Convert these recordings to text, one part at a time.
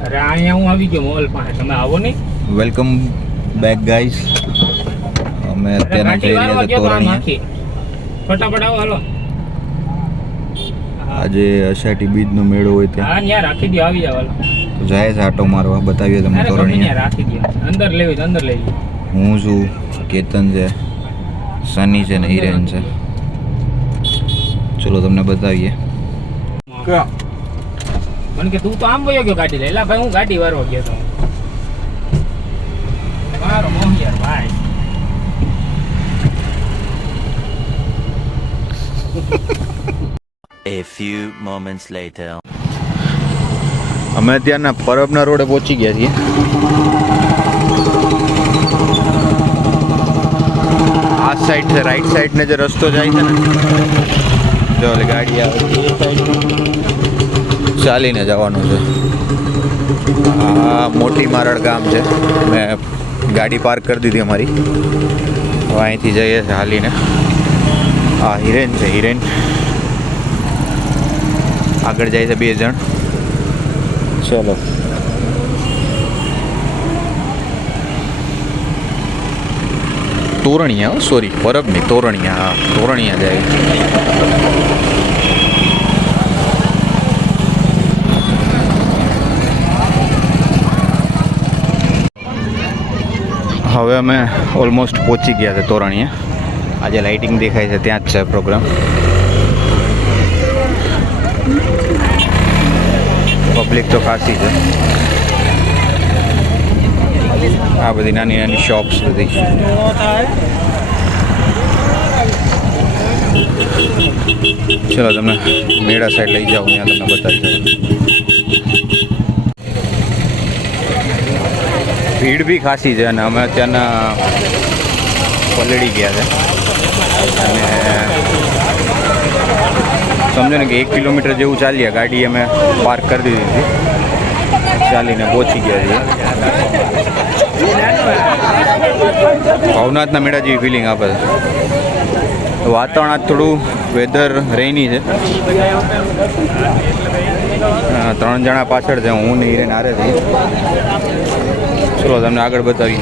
અહીંયા હું આવી ગયો મોલ પાસે. તમે આવો નહીં. વેલકમ બેક ગાઈસ અમે અત્યારે જઈ રહ્યા છે તોરણિયા ફટાફટ આવો હાલો. આજે અષાઢી બીજનો મેળો હોય ત્યાં. હા ત્યાં રાખી દો આવી જાવ હાલો. તો જાય છે આટો મારવા. બતાવીએ તમને અરે તોરણિયા રાખી દો અંદર લેવી તો અંદર લઈ હું છું કેતન છે સની છે ને હિરેન છે. ચલો તમને બતાવીએ. મને કે તું તો આમ વયો ગયો ગાડી લઈ લા ભાઈ હું ગાડી વારવા ગયો તો. મારો મોહિયાર ભાઈ. A few moments later. અમે અત્યારના પરબના રોડે પહોંચી ગયા છીએ. આ સાઈડ છે રાઈટ સાઈડ ને જે રસ્તો જાય છે ને જો ગાડી આવે. એ ચાલીને જવાનું છે. આ મોટી મારડ ગામ છે. મેં ગાડી પાર્ક કરી દીધી અમારી. હવે અહીંથી જઈએ છીએ હાલીને. આ હિરેન છે હિરેન. આગળ જાય છે બે જણ. ચલો. તોરણિયા સોરી પરબની તોરણિયા હા. તોરણિયા જાય. હવે અમે ઓલમોસ્ટ પહોંચી ગયા છે તોરણીએ. આજે લાઇટિંગ દેખાય છે, ત્યાં જ છે પ્રોગ્રામ પબ્લિક તો ખાસી છે. આ બધી નાની નાની શોપ્સ બધી. ચલો, તમને મેળા સાઈડ લઈ જાઓ ત્યાં તમને બતાવી ભીડ બી ખાસી છે અને અમે અત્યારના પલળી ગયા છે. અને સમજો ને કે એક કિલોમીટર જેવું ચાલીએ, ગાડી અમે પાર્ક કરી દીધી હતી. ચાલીને પહોંચી ગયા છીએ. ભવનાથના મેળા જેવી ફિલિંગ આપે છે. વાતાવરણ આજ થોડું વેધર રેની છે. ત્રણ જણા પાછળ છે, હું ને હિરેન હારે છે ચલો તમને આગળ બતાવીએ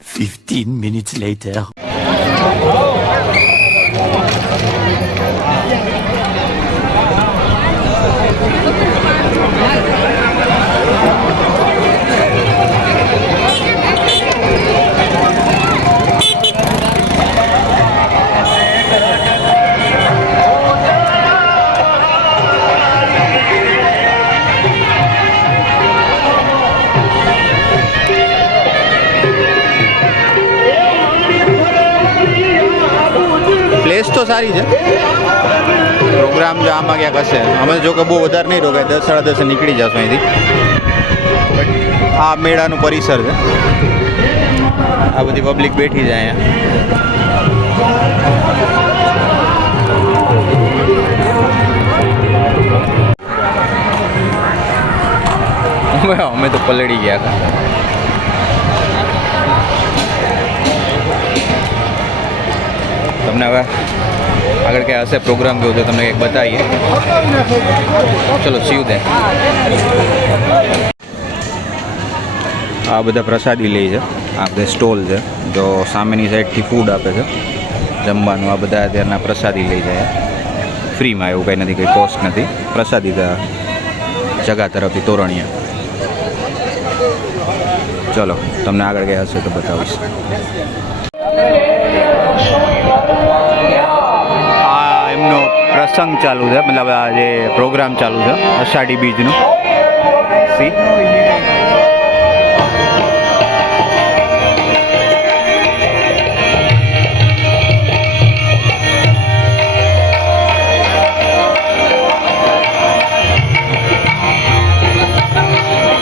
Fifteen minutes later. પ્લેસ તો સારી છે. પ્રોગ્રામ જો આમાં ક્યાંક હશે? અમે જો કે બહુ વધારે નહીં રોકાય, દસ, સાડા દસે નીકળી જશું અહીંથી. આ મેળાનું પરિસર છે. આ બધી પબ્લિક બેઠી છે અહીંયા. અમે તો પલળી ગયા હતા. તમને હવે આગળ ક્યાં હશે પ્રોગ્રામ કેવું તો તમને એક બતાવીએ. ચલો સીવ દે આ બધા પ્રસાદી લે છે. આ બધા સ્ટોલ છે. જો સામેની સાઈડથી ફૂડ આપે છે. જમવાનું, આ બધા અત્યારના પ્રસાદી લઈ જાય ફ્રીમાં એવું કંઈ નથી, કંઈ કોસ્ટ નથી. પ્રસાદી જગા તરફથી તોરણિયા. ચલો, તમને આગળ ગયા હશે તો બતાવીશ. પ્રસંગ ચાલુ છે, મતલબ આ જે પ્રોગ્રામ ચાલુ છે, અષાઢી બીજનું. સી.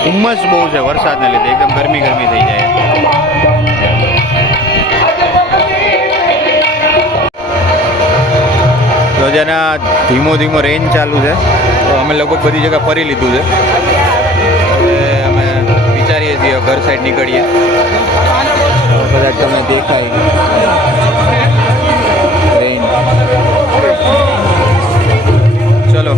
ઉમસ બહુ છે વરસાદને લીધે, એકદમ ગરમી ગરમી થઈ જાય. તો ધ્વજાના ધીમો ધીમો રેન ચાલુ છે. તો અમે લગભગ બધી જગ્યા ફરી લીધું છે. અમે વિચારીએ છીએ ઘર સાઈડ નીકળીએ. કદાચ તમને દેખાય. રેન ચલો.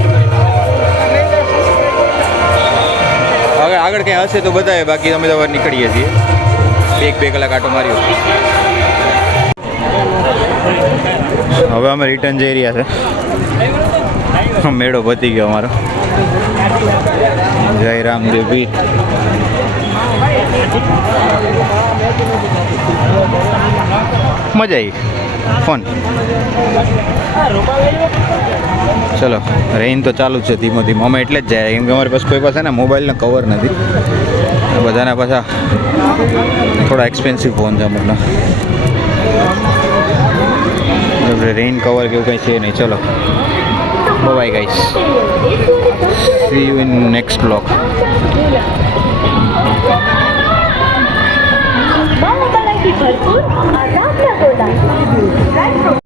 આગળ આગળ કંઈ હશે તો બતાવે બાકી અમે તો નીકળીએ છીએ. એક બે કલાક આટો માર્યો. હવે અમે રિટર્ન જઈ રહ્યા છે. મેળો પતી ગયો અમારો. જય રામદેવ મજા આવી. ફોન. ચલો રેઇન તો ચાલુ જ છે ધીમો ધીમો. અમે એટલે જ જાય. કેમ કે અમારી પાસે કોઈ પાસે ને મોબાઈલનો કવર નથી. બધાના પાછા થોડા એક્સપેન્સિવ ફોન છે અમુકના. રેઇન કવર કે એવું કંઈ છે નહીં ચલો bye guys see you in next vlog ભરપૂર આરામ